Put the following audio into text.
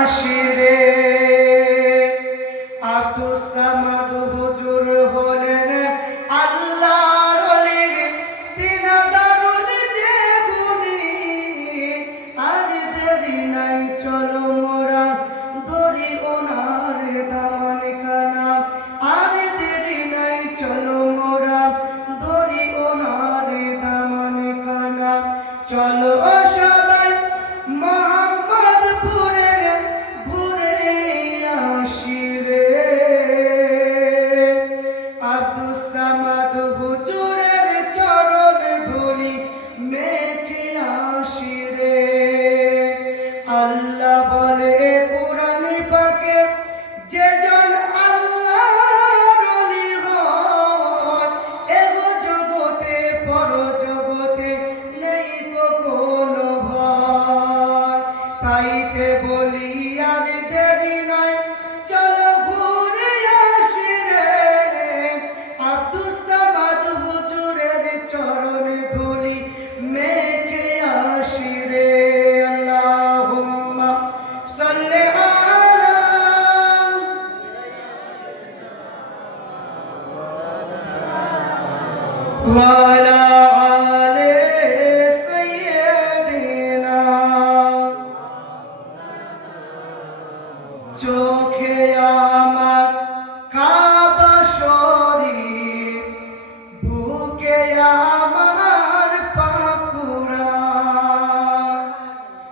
আসিরে আব্দুস সামাদ হুজুর হলেন আল্লাহর যে গুণী আজ দেরি নাই, চলো মোরা ধরি ওনার দামান খানা আজ দেরি নাই, চলো মোরা ধরি ওনার দামান খানা চলো বলে পুরাণ পাকে, যে জন এগো জগতে পর জগতে নেই কোনো ভয়। তাইতে বলি আর দেরি নাই وعلى آل سيدنا চোখে আমার কাবা শরীফ বুকে আমার